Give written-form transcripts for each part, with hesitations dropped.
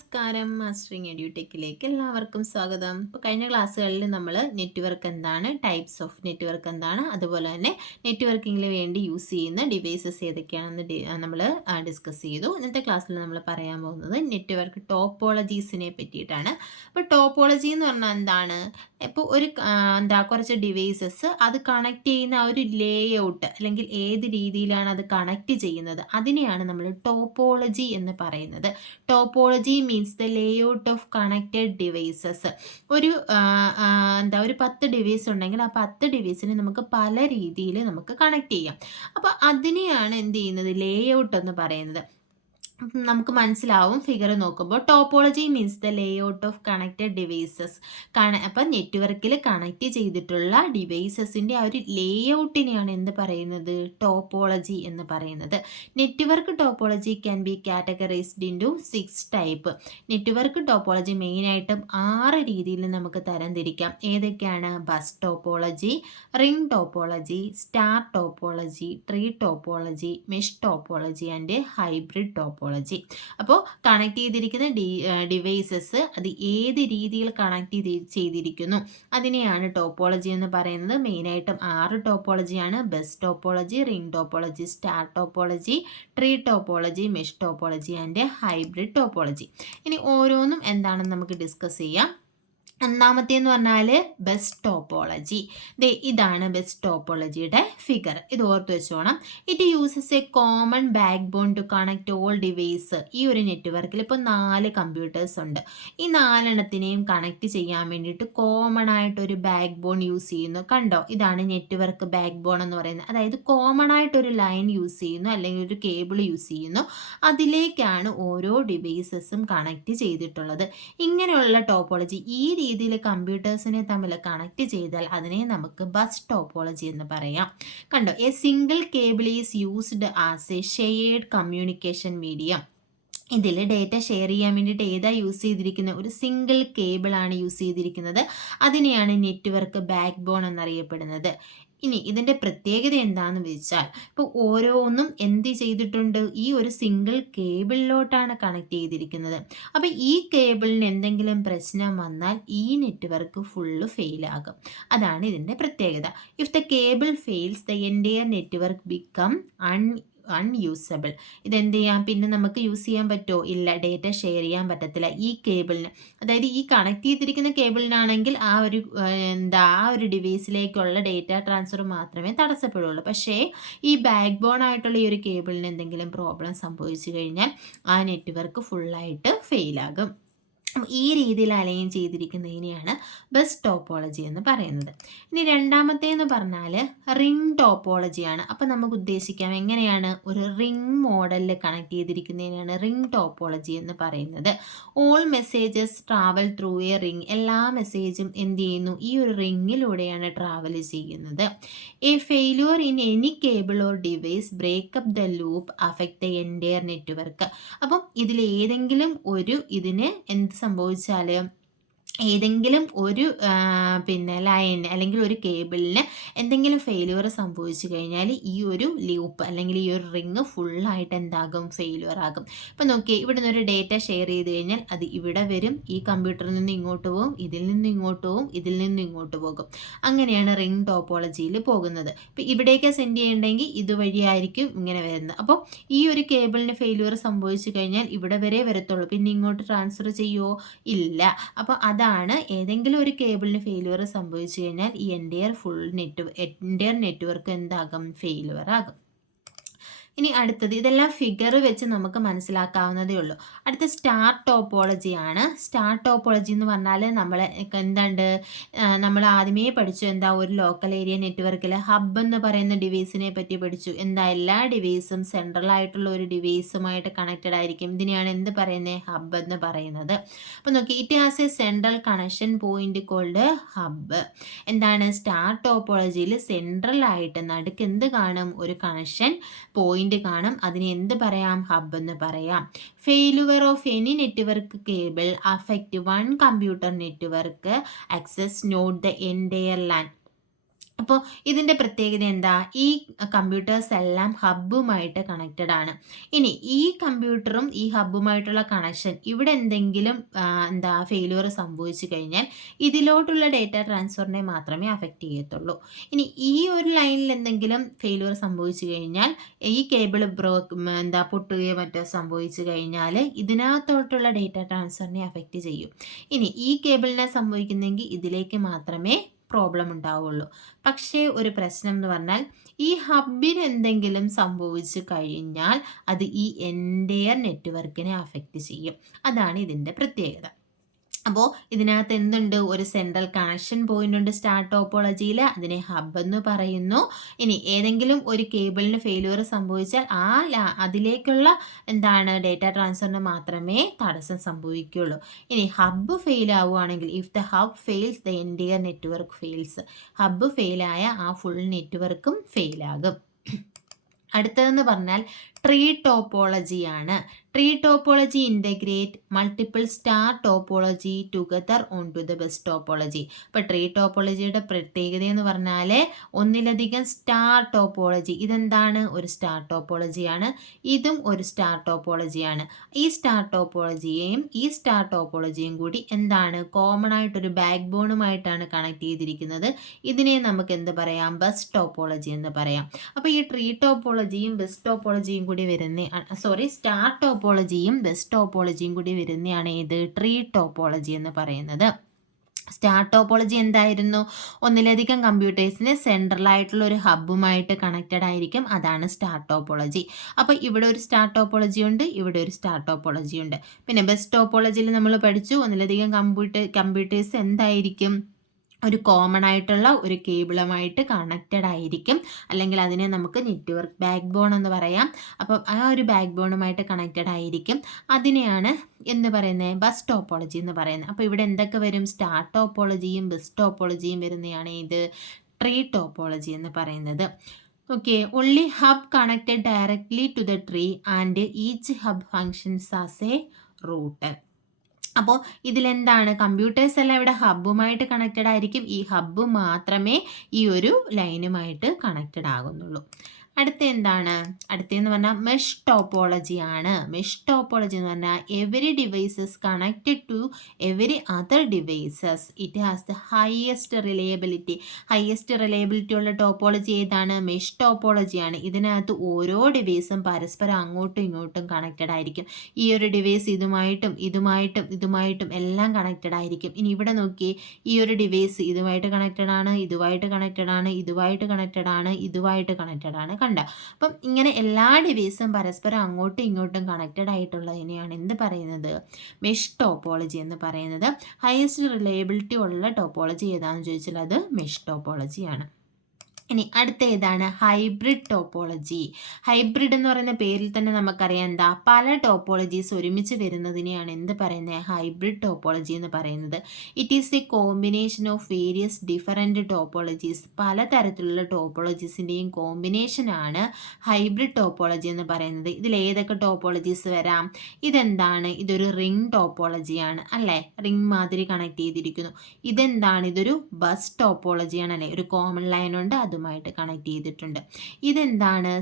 നമസ്കാരം. മാസ്റ്ററിങ് എഡ്യൂടെക്കിലേക്ക് എല്ലാവർക്കും സ്വാഗതം. ഇപ്പോൾ കഴിഞ്ഞ ക്ലാസ്സുകളിൽ നമ്മൾ നെറ്റ്വർക്ക് എന്താണ്, ടൈപ്സ് ഓഫ് നെറ്റ്വർക്ക് എന്താണ്, അതുപോലെ തന്നെ നെറ്റ്വർക്കിങ്ങിന് വേണ്ടി യൂസ് ചെയ്യുന്ന ഡിവൈസസ് ഏതൊക്കെയാണെന്ന് നമ്മൾ ഡിസ്കസ് ചെയ്തു. ഇന്നത്തെ ക്ലാസ്സിൽ നമ്മൾ പറയാൻ പോകുന്നത് നെറ്റ്വർക്ക് ടോപ്പോളജീസിനെ പറ്റിയിട്ടാണ്. അപ്പോൾ ടോപ്പോളജി എന്ന് പറഞ്ഞാൽ എന്താണ്? ഇപ്പോൾ ഒരു കുറച്ച് ഡിവൈസസ് അത് കണക്ട് ചെയ്യുന്ന ആ ഒരു ലേ ഔട്ട് അല്ലെങ്കിൽ ഏത് രീതിയിലാണ് അത് കണക്ട് ചെയ്യുന്നത്, അതിനെയാണ് നമ്മൾ ടോപ്പോളജി എന്ന് പറയുന്നത്. Topology means the layout of connected devices. ഒരു ഒരു 10 ഡിവൈസ് ഉണ്ടെങ്കിൽ ആ 10 ഡിവൈസിനെ നമുക്ക് പല രീതിയിൽ നമുക്ക് കണക്ട് ചെയ്യാം. അപ്പോൾ അതിനെയാണ് എന്ത് ചെയ്യുന്നത്, ലേഔട്ട് എന്ന് പറയുന്നത്. നമുക്ക് മനസ്സിലാവും ഫിഗർ നോക്കുമ്പോൾ. Topology means the layout of connected devices. അപ്പം നെറ്റ്വർക്കിൽ കണക്ട് ചെയ്തിട്ടുള്ള ഡിവൈസസിൻ്റെ ആ ഒരു ലേഔട്ടിനെയാണ് എന്ത് പറയുന്നത്, ടോപ്പോളജി എന്ന് പറയുന്നത്. Network topology can be categorised into 6 type. Network topology മെയിനായിട്ടും 6 രീതിയിൽ നമുക്ക് തരംതിരിക്കാം. ഏതൊക്കെയാണ്? Bus topology, ring topology, star topology, tree topology, mesh topology and hybrid topology. അപ്പോൾ കണക്ട് ചെയ്തിരിക്കുന്ന ഡിവൈസസ് അത് ഏത് രീതിയിൽ കണക്ട് ചെയ്തിരിക്കുന്നു അതിനെയാണ് ടോപ്പോളജി എന്ന് പറയുന്നത്. മെയിനായിട്ടും 6 ടോപ്പോളജിയാണ്: bus topology, ring topology, star topology, tree topology, mesh topology and hybrid topology. ഇനി ഓരോന്നും എന്താണെന്ന് നമുക്ക് ഡിസ്കസ് ചെയ്യാം. ഒന്നാമത്തേന്ന് പറഞ്ഞാൽ ബസ് ടോപ്പോളജി. ഇതാണ് ബസ് ടോപ്പോളജിയുടെ ഫിഗർ. ഇത് ഓർത്ത് വെച്ചോണം. It uses a common backbone to connect all device. ഈ ഒരു നെറ്റ്വർക്കിൽ ഇപ്പോൾ 4 കമ്പ്യൂട്ടേഴ്സ് ഉണ്ട്. ഈ 4 കണക്ട് ചെയ്യാൻ വേണ്ടിയിട്ട് കോമൺ ആയിട്ടൊരു ബാക്ക് ബോൺ യൂസ് ചെയ്യുന്നു. കണ്ടോ, ഇതാണ് നെറ്റ്വർക്ക് ബാക്ക് ബോൺ എന്ന് പറയുന്നത്. അതായത് കോമൺ ആയിട്ടൊരു ലൈൻ യൂസ് ചെയ്യുന്നു അല്ലെങ്കിൽ ഒരു കേബിൾ യൂസ് ചെയ്യുന്നു. അതിലേക്കാണ് ഓരോ ഡിവൈസസും കണക്ട് ചെയ്തിട്ടുള്ളത്. ഇങ്ങനെയുള്ള ടോപ്പോളജി ഈ രീതിയിൽ കമ്പ്യൂട്ടേഴ്സിനെ തമ്മിൽ കണക്ട് ചെയ്താൽ അതിനെ നമുക്ക് ബസ് ടോപ്പോളജി എന്ന് പറയാം. കണ്ടോ, A single cable is used as A shared communication medium. ഇതിൽ ഡേറ്റ ഷെയർ ചെയ്യാൻ വേണ്ടിയിട്ട് ഏതാ യൂസ് ചെയ്തിരിക്കുന്നത്? ഒരു സിംഗിൾ കേബിളാണ് യൂസ് ചെയ്തിരിക്കുന്നത്. അതിനെയാണ് നെറ്റ്വർക്ക് ബാക്ക് ബോൺ എന്നറിയപ്പെടുന്നത്. ഇനി ഇതിൻ്റെ പ്രത്യേകത എന്താണെന്ന് വെച്ചാൽ, ഇപ്പോൾ ഓരോന്നും എന്ത് ചെയ്തിട്ടുണ്ട്, ഈ ഒരു സിംഗിൾ കേബിളിലോട്ടാണ് കണക്ട് ചെയ്തിരിക്കുന്നത്. അപ്പോൾ ഈ കേബിളിന് എന്തെങ്കിലും പ്രശ്നം വന്നാൽ ഈ നെറ്റ്വർക്ക് ഫുള്ള് ഫെയിലാകും. അതാണ് ഇതിൻ്റെ പ്രത്യേകത. If the cable fails the entire network become unusable. ഇതെന്ത് ചെയ്യാം, പിന്നെ നമുക്ക് യൂസ് ചെയ്യാൻ പറ്റുമോ? ഇല്ല, ഡേറ്റ ഷെയർ ചെയ്യാൻ പറ്റത്തില്ല ഈ കേബിളിന്. അതായത് ഈ കണക്ട് ചെയ്തിരിക്കുന്ന കേബിളിനാണെങ്കിൽ ആ ഒരു ഡിവൈസിലേക്കുള്ള ഡേറ്റ ട്രാൻസ്ഫർ മാത്രമേ തടസ്സപ്പെടുള്ളൂ. പക്ഷേ ഈ ബാക്ക് ബോൺ ആയിട്ടുള്ള ഈ ഒരു കേബിളിന് എന്തെങ്കിലും പ്രോബ്ലം സംഭവിച്ചു കഴിഞ്ഞാൽ ആ നെറ്റ്വർക്ക് ഫുള്ളായിട്ട് ഫെയിലാകും. ഈ രീതിയിൽ അലൈൻ ചെയ്തിരിക്കുന്നതിനെയാണ് ബസ് ടോപ്പോളജി എന്ന് പറയുന്നത്. ഇനി രണ്ടാമത്തേന്ന് പറഞ്ഞാൽ റിംഗ് ടോപ്പോളജിയാണ്. അപ്പം നമുക്ക് ഉദ്ദേശിക്കാം എങ്ങനെയാണ് ഒരു റിംഗ് മോഡലിൽ കണക്ട് ചെയ്തിരിക്കുന്നതിനാണ് റിംഗ് ടോപ്പോളജി എന്ന് പറയുന്നത്. All messages travel through A ring. എല്ലാ മെസ്സേജും എന്ത് ചെയ്യുന്നു, ഈ ഒരു റിങ്ങിലൂടെയാണ് ട്രാവൽ ചെയ്യുന്നത്. A failure in any cable or device breakup the loop affect the entire network. അപ്പം ഇതിൽ ഏതെങ്കിലും ഒരു ഇതിന് എന്ത് സംഭവിച്ചാൽ, ഏതെങ്കിലും ഒരു ലൈൻ അല്ലെങ്കിൽ ഒരു കേബിളിന് എന്തെങ്കിലും ഫെയിലിയർ സംഭവിച്ചു കഴിഞ്ഞാൽ ഈ ഒരു ലൂപ്പ് അല്ലെങ്കിൽ ഈ ഒരു റിങ് ഫുള്ളായിട്ട് എന്താകും, ഫെയിലിയർ ആകും. ഇപ്പം നോക്കിയേ, ഇവിടെ നിന്നൊരു ഡേറ്റ ഷെയർ ചെയ്ത് കഴിഞ്ഞാൽ അത് ഇവിടെ വരും, ഈ കമ്പ്യൂട്ടറിൽ നിന്ന് ഇങ്ങോട്ട് പോകും, ഇതിൽ നിന്ന് ഇങ്ങോട്ട് പോകും, ഇതിൽ നിന്ന് ഇങ്ങോട്ട് പോകും. അങ്ങനെയാണ് റിംഗ് ടോപ്പോളജിയിൽ പോകുന്നത്. ഇപ്പം ഇവിടേക്ക് സെൻഡ് ചെയ്യണമെങ്കിൽ ഇതുവഴിയായിരിക്കും ഇങ്ങനെ വരുന്നത്. അപ്പോൾ ഈ ഒരു കേബിളിന് ഫെയിലിയർ സംഭവിച്ചു കഴിഞ്ഞാൽ ഇവിടെ വരെ വരത്തുള്ളൂ, പിന്നെ ഇങ്ങോട്ട് ട്രാൻസ്ഫർ ചെയ്യുമോ? ഇല്ല. അപ്പോൾ അതാണ് ഏതെങ്കിലും ഒരു കേബിളിന് ഫെയിലിയർ സംഭവിച്ചു കഴിഞ്ഞാൽ ഈ എൻറ്റയർ നെറ്റ്വർക്ക് എന്താകും, ഫെയിലിയർ ആകും. ഇനി അടുത്തത്, ഇതെല്ലാം ഫിഗർ വെച്ച് നമുക്ക് മനസ്സിലാക്കാവുന്നതേ ഉള്ളൂ. അടുത്ത സ്റ്റാർ ടോപ്പോളജി ആണ്. സ്റ്റാർ ടോപ്പോളജി എന്ന് പറഞ്ഞാൽ നമ്മൾ ആദ്യമേ പഠിച്ചു ഒരു ലോക്കൽ ഏരിയ നെറ്റ്വർക്കിൽ ഹബ് എന്ന് പറയുന്ന ഡിവൈസിനെ പറ്റി പഠിച്ചു. എല്ലാ ഡിവൈസും സെൻട്രൽ ആയിട്ടുള്ള ഒരു ഡിവൈസുമായിട്ട് കണക്റ്റഡ് ആയിരിക്കും. ഇതിനെയാണ് എന്ത് പറയുന്നത്, ഹബ് എന്ന് പറയുന്നത്. അപ്പോൾ നോക്കി, it has a central connection point called hub. Star ടോപ്പോളജിയിൽ സെൻട്രൽ ആയിട്ട് നടുക്ക് എന്ത് കാണും, ഒരു കണക്ഷൻ പോയിന്റ് കാണും. അതിനെ എന്ത് പറയാം, ഹബ് എന്ന് പറയാം. Failure of any network cable affect one computer network access not the entire LAN. അപ്പോൾ ഇതിൻ്റെ പ്രത്യേകത എന്താ? ഈ കമ്പ്യൂട്ടേഴ്സ് എല്ലാം ഹബ്ബുമായിട്ട് കണക്റ്റഡ് ആണ്. ഇനി ഈ കമ്പ്യൂട്ടറും ഈ ഹബ്ബുമായിട്ടുള്ള കണക്ഷൻ ഇവിടെ എന്തെങ്കിലും ഫെയിലിയർ സംഭവിച്ചു കഴിഞ്ഞാൽ ഇതിലോട്ടുള്ള ഡേറ്റ ട്രാൻസ്ഫറിനെ മാത്രമേ അഫക്റ്റ് ചെയ്യത്തുള്ളൂ. ഇനി ഈ ഒരു ലൈനിൽ എന്തെങ്കിലും ഫെയിലിയർ സംഭവിച്ചു കഴിഞ്ഞാൽ ഈ കേബിൾ പൊട്ടുകയോ മറ്റോ സംഭവിച്ചു കഴിഞ്ഞാൽ ഇതിനകത്തോട്ടുള്ള ഡേറ്റ ട്രാൻസ്ഫറിനെ അഫക്റ്റ് ചെയ്യും. ഇനി ഈ കേബിളിനെ സംഭവിക്കുന്നെങ്കിൽ ഇതിലേക്ക് മാത്രമേ പ്രോബ്ലം ഉണ്ടാവുള്ളൂ. പക്ഷേ ഒരു പ്രശ്നം എന്ന് പറഞ്ഞാൽ ഈ ഹബ്ബിന് എന്തെങ്കിലും സംഭവിച്ചു കഴിഞ്ഞാൽ അത് ഈ എൻ്റയർ നെറ്റ്വർക്കിനെ അഫക്റ്റ് ചെയ്യും. അതാണ് ഇതിൻ്റെ പ്രത്യേകത. അപ്പോൾ ഇതിനകത്ത് എന്തുണ്ട്? ഒരു സെൻട്രൽ കണക്ഷൻ പോയിന്റ് ഉണ്ട് സ്റ്റാർ ടോപ്പോളജിയിൽ, അതിനെ ഹബ് എന്ന് പറയുന്നു. ഇനി ഏതെങ്കിലും ഒരു കേബിളിന് ഫെയിലിയർ സംഭവിച്ചാൽ അതിലേക്കുള്ള ഡേറ്റ ട്രാൻസ്ഫറിന് മാത്രമേ തടസ്സം സംഭവിക്കുകയുള്ളൂ. ഇനി ഹബ്ബ് ഫെയിൽ ആവുകയാണെങ്കിൽ, if the hub fails the entire network fails, hub ഫെയിലായ ആ ഫുൾ നെറ്റ്വർക്കും ഫെയിലാകും. അടുത്തതെന്ന് പറഞ്ഞാൽ ട്രീ ടോപ്പോളജിയാണ്. Tree topology integrate multiple star topology together on to the bus topology. ഇപ്പോൾ ട്രീ ടോപ്പോളജിയുടെ പ്രത്യേകത എന്ന് പറഞ്ഞാൽ ഒന്നിലധികം സ്റ്റാർ ടോപ്പോളജി. ഇതെന്താണ്? ഒരു സ്റ്റാർ ടോപ്പോളജിയാണ്. ഇതും ഒരു സ്റ്റാർ ടോപ്പോളജിയാണ്. ഈ സ്റ്റാർ ടോപ്പോളജിയെയും ഈ സ്റ്റാർ ടോപ്പോളജിയും കൂടി കോമൺ ആയിട്ടൊരു ബാക്ക് ബോണുമായിട്ടാണ് കണക്ട് ചെയ്തിരിക്കുന്നത്. ഇതിനെ നമുക്ക് എന്ത് പറയാം? ബസ് ടോപ്പോളജി എന്ന് പറയാം. അപ്പോൾ ഈ ട്രീ ടോപ്പോളജിയും ബസ് ടോപ്പോളജിയും കൂടി സ്റ്റാർ ടോപ്പോളജിയും ബസ് ടോപ്പോളജിയും കൂടി വരുന്നതാണ് ഇത് ട്രീ ടോപ്പോളജി എന്ന് പറയുന്നത്. സ്റ്റാർ ടോപ്പോളജി എന്തായിരുന്നു? ഒന്നിലധികം കമ്പ്യൂട്ടേഴ്സിന് സെൻട്രൽ ആയിട്ടുള്ള ഒരു ഹബ്ബുമായിട്ട് കണക്റ്റഡ് ആയിരിക്കും. അതാണ് സ്റ്റാർ ടോപ്പോളജി. അപ്പോൾ ഇവിടെ ഒരു സ്റ്റാർ ടോപ്പോളജി ഉണ്ട്, ഇവിടെ ഒരു സ്റ്റാർ ടോപ്പോളജി ഉണ്ട്. പിന്നെ ബസ് ടോപ്പോളജിയിൽ നമ്മൾ പഠിച്ചു ഒന്നിലധികം കമ്പ്യൂട്ടേഴ്സ് എന്തായിരിക്കും? ഒരു കോമൺ ആയിട്ടുള്ള ഒരു കേബിളുമായിട്ട് കണക്റ്റഡ് ആയിരിക്കും, അല്ലെങ്കിൽ അതിനെ നമുക്ക് നെറ്റ്വർക്ക് ബാക്ക് ബോൺ എന്ന് പറയാം. അപ്പോൾ ആ ഒരു ബാക്ക് ബോണുമായിട്ട് കണക്റ്റഡ് ആയിരിക്കും. അതിനെയാണ് എന്ന് പറയുന്നത് ബസ് ടോപ്പോളജി എന്ന് പറയുന്നത്. അപ്പോൾ ഇവിടെ എന്തൊക്കെ വരും? സ്റ്റാർ ടോപ്പോളജിയും ബസ് ടോപ്പോളജിയും വരുന്നതാണ് ഇത് ട്രീ ടോപ്പോളജി എന്ന് പറയുന്നത്. Okay, only hub connected directly to the tree and each hub functions as a root. അപ്പോൾ ഇതിലെന്താണ്? കമ്പ്യൂട്ടേഴ്സ് എല്ലാം ഇവിടെ ഹബ്ബുമായിട്ട് കണക്റ്റഡ് ആയിരിക്കും. ഈ ഹബ്ബ് മാത്രമേ ഈ ഒരു ലൈനുമായിട്ട് കണക്റ്റഡ് ആകുന്നുള്ളൂ. അടുത്തെന്ന് പറഞ്ഞാൽ മെഷ് ടോപ്പോളജി ആണ്. മെഷ് ടോപ്പോളജി എന്ന് പറഞ്ഞാൽ every devices connected to every other devices it has the highest reliability ഉള്ള ടോപ്പോളജി ഏതാണ്? മെഷ് ടോപ്പോളജിയാണ്. ഇതിനകത്ത് ഓരോ ഡിവൈസും പരസ്പരം അങ്ങോട്ടും ഇങ്ങോട്ടും കണക്റ്റഡ് ആയിരിക്കും. ഈ ഒരു ഡിവൈസ് ഇതുമായിട്ടും എല്ലാം കണക്റ്റഡ് ആയിരിക്കും. ഇനി ഇവിടെ നോക്കി, ഈ ഒരു ഡിവൈസ് ഇതുമായിട്ട് കണക്റ്റഡ് ആണ്, ഇതുമായിട്ട് കണക്റ്റഡ് ആണ്, ഇതുമായിട്ട് കണക്റ്റഡ് ആണ്, ഇതുമായിട്ട് കണക്റ്റഡ് ആണ്. അപ്പം ഇങ്ങനെ എല്ലാ ഡിവൈസും പരസ്പരം അങ്ങോട്ടും ഇങ്ങോട്ടും കണക്റ്റഡ് ആയിട്ടുള്ളതിനെയാണ് എന്ത് പറയുന്നത്? മെഷ് ടോപ്പോളജി എന്ന് പറയുന്നത്. ഹയസ്റ്റ് റിലയബിലിറ്റി ഉള്ള ടോപ്പോളജി ഏതാണെന്ന് ചോദിച്ചാൽ അത് മെഷ് ടോപ്പോളജിയാണ്. ഇനി അടുത്ത ഏതാണ്? Hybrid topology. ഹൈബ്രിഡ് എന്ന് പറയുന്ന പേരിൽ തന്നെ നമുക്കറിയാം പല ടോപ്പോളജീസ് ഒരുമിച്ച് വരുന്നതിനെയാണ് എന്ത് പറയുന്നത്? ഹൈബ്രിഡ് ടോപ്പോളജി എന്ന് പറയുന്നത്. It is A combination of various different topologies. പലതരത്തിലുള്ള ടോപ്പോളജീസിൻ്റെയും കോമ്പിനേഷനാണ് ഹൈബ്രിഡ് ടോപ്പോളജി എന്ന് പറയുന്നത്. ഇതിൽ ഏതൊക്കെ ടോപ്പോളജീസ് വരാം? ഇതൊരു റിംഗ് ടോപ്പോളജിയാണ് അല്ലേ? റിംഗ് മാതിരി കണക്ട് ചെയ്തിരിക്കുന്നു. ഇതൊരു ബസ് ടോപ്പോളജിയാണ് അല്ലേ? ഒരു കോമൺ ലൈൻ ഉണ്ട്, അതുമായിട്ട് കണക്ട് ചെയ്തിട്ടുണ്ട്.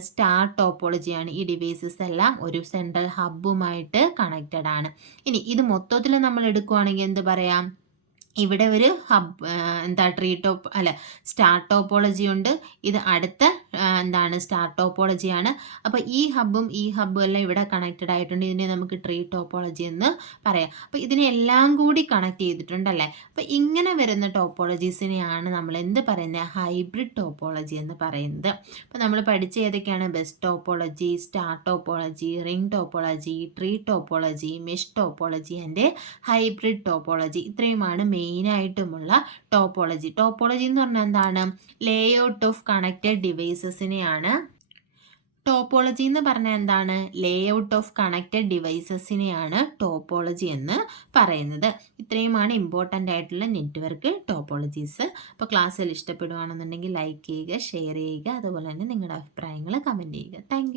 സ്റ്റാർ ടോപ്പോളജിയാണ്. ഈ ഡിവൈസസ് എല്ലാം ഒരു സെൻട്രൽ ഹബ്ബുമായിട്ട് കണക്റ്റഡ് ആണ്. ഇനി ഇത് മൊത്തത്തിൽ നമ്മൾ എടുക്കുവാണെങ്കിൽ എന്ത് പറയാം? ഇവിടെ ഒരു സ്റ്റാർ ടോപ്പോളജി ഉണ്ട്. ഇത് അടുത്ത സ്റ്റാർ ടോപ്പോളജിയാണ്. അപ്പോൾ ഈ ഹബ്ബും എല്ലാം ഇവിടെ കണക്റ്റഡ് ആയിട്ടുണ്ട്. ഇതിനെ നമുക്ക് ട്രീ ടോപ്പോളജി എന്ന് പറയാം. അപ്പോൾ ഇതിനെ എല്ലാം കൂടി കണക്ട് ചെയ്തിട്ടുണ്ടല്ലേ? അപ്പോൾ ഇങ്ങനെ വരുന്ന ടോപ്പോളജീസിനെയാണ് നമ്മൾ എന്ത് പറയുന്നത്? ഹൈബ്രിഡ് ടോപ്പോളജി എന്ന് പറയുന്നത്. അപ്പോൾ നമ്മൾ പഠിച്ച ഏതൊക്കെയാണ്? Bus topology, star topology, ring topology, tree topology, mesh topology and hybrid topology. ഇത്രയുമാണ് മെയിനായിട്ടുമുള്ള ടോപ്പോളജി. ടോപ്പോളജി എന്ന് പറഞ്ഞാൽ ലേഔട്ട് ഓഫ് കണക്റ്റഡ് ഡിവൈസസിനെയാണ് ടോപ്പോളജി എന്ന് പറഞ്ഞാൽ ലേഔട്ട് ഓഫ് കണക്റ്റഡ് ഡിവൈസസിനെയാണ് ടോപ്പോളജി എന്ന് പറയുന്നത്. ഇത്രയുമാണ് ഇമ്പോർട്ടൻ്റ് ആയിട്ടുള്ള നെറ്റ്വർക്ക് ടോപ്പോളജീസ്. അപ്പോൾ ക്ലാസ്സിൽ ഇഷ്ടപ്പെടുകയാണെന്നുണ്ടെങ്കിൽ ലൈക്ക് ചെയ്യുക, ഷെയർ ചെയ്യുക, അതുപോലെ തന്നെ നിങ്ങളുടെ അഭിപ്രായങ്ങൾ കമൻറ്റ് ചെയ്യുക. താങ്ക്